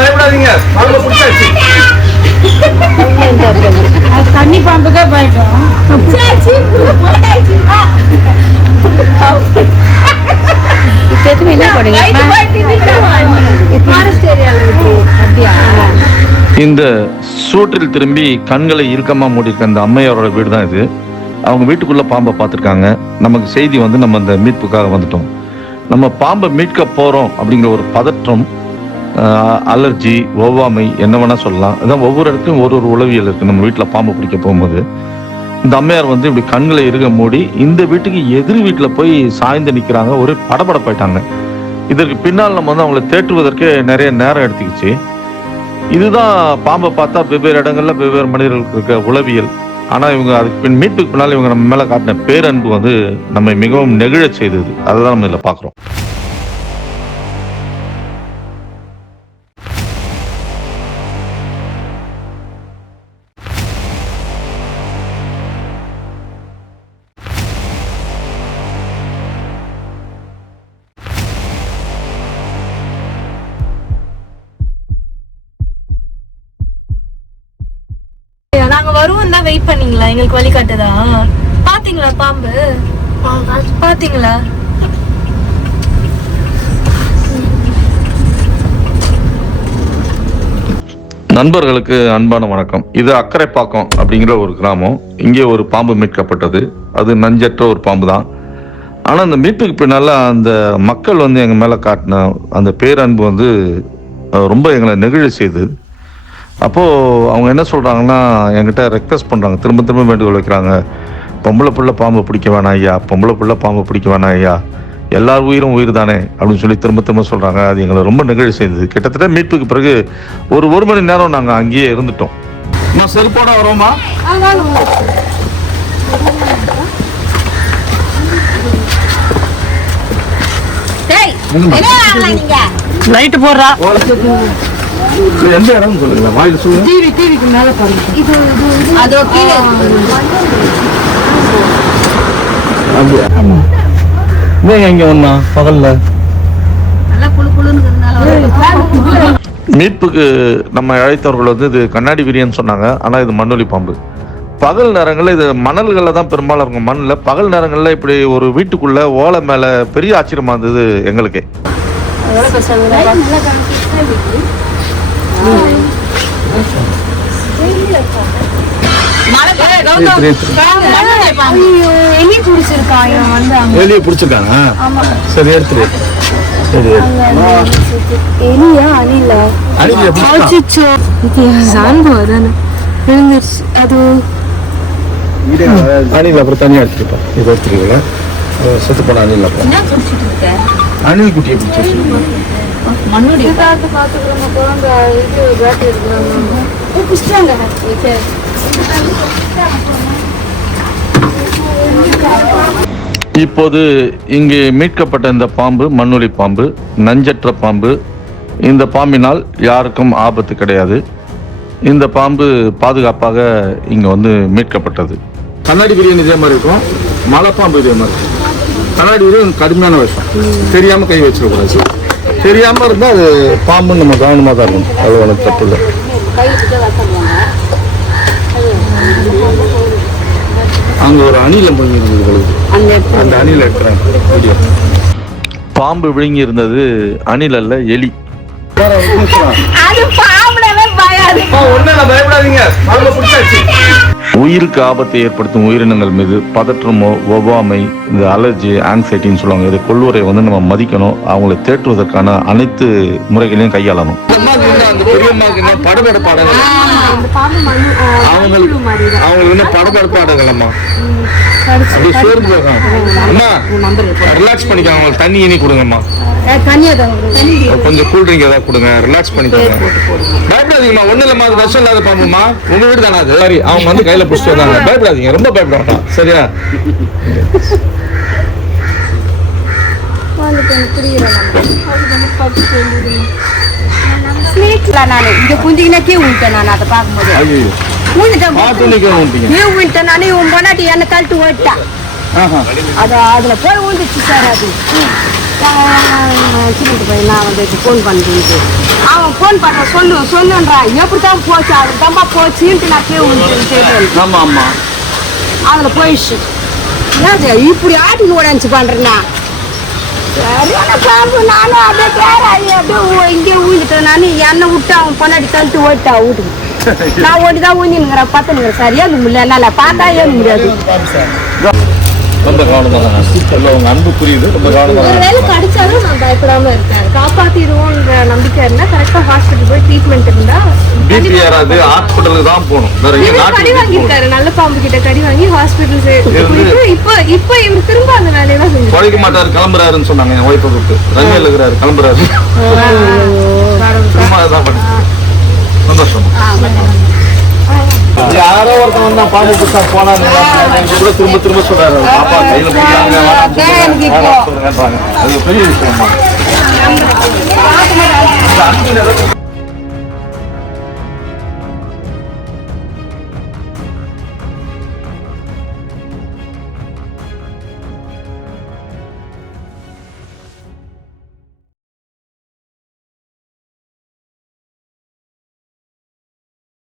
பயப்படாதீங்க, பாம்பு பிடிச்சாச்சு. தண்ணி பாம்புக்கே போயிட்டோம். இந்த சூற்றில் திரும்பி கண்களை இறுக்கமா மூடிருக்க அந்த அம்மையாரோட வீடு தான் இது. அவங்க வீட்டுக்குள்ள பாம்பை பார்த்துருக்காங்க. நமக்கு செய்தி வந்து நம்ம அந்த மீட்புக்காக வந்துட்டோம். நம்ம பாம்பை மீட்க போறோம் அப்படிங்கிற ஒரு பதற்றம், அலர்ஜி, ஒவ்வாமை என்ன வேணா சொல்லலாம். அதான் ஒவ்வொரு இடத்துலையும் ஒரு உளவியல் இருக்கு. நம்ம வீட்டில் பாம்பு பிடிக்க போகும்போது இந்த அம்மையார் வந்து இப்படி கண்களை இறுக மூடி இந்த வீட்டுக்கு எதிர் வீட்டில் போய் சாய்ந்து நிற்கிறாங்க. ஒரு படபடப்பாயிட்டாங்க. இதற்கு பின்னால் நம்ம வந்து அவங்களை தேற்றுவதற்கு நிறைய நேரம் எடுத்துக்கிச்சு. இதுதான் பாம்பை பார்த்தா வெவ்வேறு இடங்கள்ல வெவ்வேறு மனிதர்களுக்கு இருக்க உளவியல். ஆனால் இவங்க அதுக்கு மீட்புக்கு பின்னால் இவங்க நம்ம மேலே காட்டின பேரன்பு வந்து நம்மை மிகவும் நெகிழ செய்தது. அதை தான் நம்ம இதில் பார்க்குறோம். நாங்க வருவோம் தான் வெயிட் பண்ணீங்களா? எங்களுக்கு வழி காட்டுதா? பாத்தீங்களா பாம்பு? பாத்தீங்களா? நண்பர்களுக்கு அன்பான வணக்கம். இது அக்கரைப்பாக்கம் அப்படிங்கிற ஒரு கிராமம். இங்கே ஒரு பாம்பு மீட்கப்பட்டது. அது நஞ்சற்ற ஒரு பாம்பு தான். ஆனால் அந்த மீட்புக்கு பின்னால் அந்த மக்கள் வந்து எங்கள் மேலே காட்டின அந்த பேரன்பு வந்து ரொம்ப எங்களை நெகிழ செய்து. அப்போது அவங்க என்ன சொல்கிறாங்கன்னா, என்கிட்ட ரெக்வஸ்ட் பண்ணுறாங்க, திரும்ப திரும்ப வேண்டுகோள் வைக்கிறாங்க. பொம்பளை பிள்ளை பாம்பை பிடிக்க வேணாம் ஐயா, பொம்பளை பிள்ளை பாம்பை பிடிக்க வேணாம் ஐயா, எல்லார் உயிரும் உயிர் தானே அப்படின்னு சொல்லி திரும்ப திரும்ப சொல்கிறாங்க. அது எங்களை ரொம்ப நெகிழ செய்தது. கிட்டத்தட்ட மீட்புக்கு பிறகு ஒரு மணி நேரம் நாங்கள் அங்கேயே இருந்துட்டோம். நான் செல்போட வரோமா? லைட் போடுறா. எந்த இடம் சொல்லுங்க, வாயில் சொல்லுங்க. டிவிக்கு மேல பாருங்க. இது அதோ கீழே அப்படியா? இங்க ஒண்ணா பகல்ல மீட்புக்கு நம்ம அழைத்தவர்கள் வந்து இது கண்ணாடி விரியன்னு சொன்னாங்க. ஆனா இது மண்ணொலி பாம்பு. பகல் நேரங்களில் இது மணல்களில் தான் பெரும்பாலும் இருக்கும், மண்ணில். பகல் நேரங்களில் இப்படி ஒரு வீட்டுக்குள்ள ஓலை மேல பெரிய ஆச்சரியமா இருந்தது எங்களுக்கே. சரி எடுத்துரு. அணில் அப்புறம் தனியா எடுத்துருப்பா. இது எடுத்துருக்கீங்க செத்து போன அணில். அப்புறம் அணில் குட்டியை பிடிச்சி இப்போது இங்கு மீட்கப்பட்ட இந்த பாம்பு மண்ணொலி பாம்பு, நஞ்சற்ற பாம்பு. இந்த பாம்பினால் யாருக்கும் ஆபத்து கிடையாது. இந்த பாம்பு பாதுகாப்பாக இங்க வந்து மீட்கப்பட்டது. கண்ணாடி பிரியாணி இதே மாதிரி இருக்கும், மலை பாம்பு இதே மாதிரி இருக்கும். கண்ணாடி பிரியாணி கடுமையான விஷயம், தெரியாம கை வச்சிடக்கூடாது. தெரியாம இருந்தா அது பாம்புன்னு நம்ம கவனமா தான் இருக்கணும். அது ஒன்றும் தப்பு இல்லை. அங்க ஒரு அணில போயிருந்தது, அந்த அணில எடுக்கிறாங்க. பாம்பு விழுங்கி இருந்தது அணில் அல்ல, எலி. பயப்படாதீங்க, பாம்பு பிடிச்சாச்சு. உயிருக்கு ஆபத்தை ஏற்படுத்தும் உயிரினங்கள் மீது பதற்றமோ, ஒவ்வாமை, இந்த அலர்ஜி, ஆங்ஸைட்டின்னு சொல்லுவாங்க, இதை கொள்வரை வந்து நம்ம மதிக்கணும். அவங்களை தேற்றுவதற்கான அனைத்து முறைகளையும் கையாளணும். அவங்களுக்கு படபடப்பாடுகளம்மா அப்படி சோர்ந்து போகாம ரிலாக்ஸ் பண்ணிக்காங்க. அவங்களுக்கு தண்ணி இனி கொடுங்கம்மா, கொஞ்சம் கூல் ட்ரிங்க் ஏதாவது கொடுங்க, ரிலாக்ஸ் பண்ணிக்கோங்க. பயப்படாதீங்கம்மா, ஒண்ணு இல்லம்மா, அது விஷம் இல்லாத பாம்புமா, உங்க வீடு தானே அது. சரி, அவங்க வந்து கையில புடிச்சிட்டு வந்தாங்க. பயப்படாதீங்க, ரொம்ப பயப்பட வேண்டாம், சரியா? அதுல போய் ஊந்துச்சு சார். அது நான் வந்து ஃபோன் பண்ணிட்டு அவன் போன் பண்ண சொல்லுன்றான் எப்படித்தான் போச்சு அது தம்பா போச்சுன்ட்டு நான் கேட்டு ஆமா ஆமா அதுல போயிடுச்சு என்னது இப்படி ஆட்டின்னு ஓடாச்சு பண்றேன்னா சரியான பாம்பு நானும் அப்படியே கேராடி அப்படியே இங்கே ஊஞ்சிட்டேன் நான் என்னை விட்டு அவன் பொன்னாடி தள்ளிட்டு ஓடிட்டா வீட்டுக்கு நான் ஓடிதான் ஊஞ்சினுங்கிறேன் பார்த்துனுங்கிறேன் சரியா முடியல என்னால பார்த்தா ஏன் முடியாது ரொம்ப கவனம் உங்க அன்பு புரியுது ரொம்ப கவனம் ஒருவேளை கடிச்சாலும் நான் பயப்படாம இருக்கேன் காப்பாத்திடுவோன்ற நம்பிக்கை இருந்தா கரெக்டா ஹாஸ்பிட்டல் போய் ட்ரீட்மெண்ட் இருந்தா பிபி ஏறாது ஹாஸ்பிட்டலுக்கு தான் போகணும் வேற எங்க கடி நாட்டுக்கு வாங்கியிருக்காரு நல்ல பாம்பு கிட்ட கடி வாங்கி ஹாஸ்பிட்டல் இப்ப இவர் திரும்ப அந்த வேலையெல்லாம் செஞ்சு குறைக்க மாட்டாரு கிளம்புறாருன்னு சொன்னாங்க என் ஒய்ஃபை கூப்பிட்டு ரன்னியில் இருக்கிறாரு கிளம்புறாரு சும்மா தான் பண்ணி சந்தோஷம் யாரோ ஒருத்தன் வந்தா பாம்பு புதுசா போனா கூட திரும்ப திரும்ப சொல்றாரு பாப்பா கையில போடுறாங்க அது பெரிய விஷயமா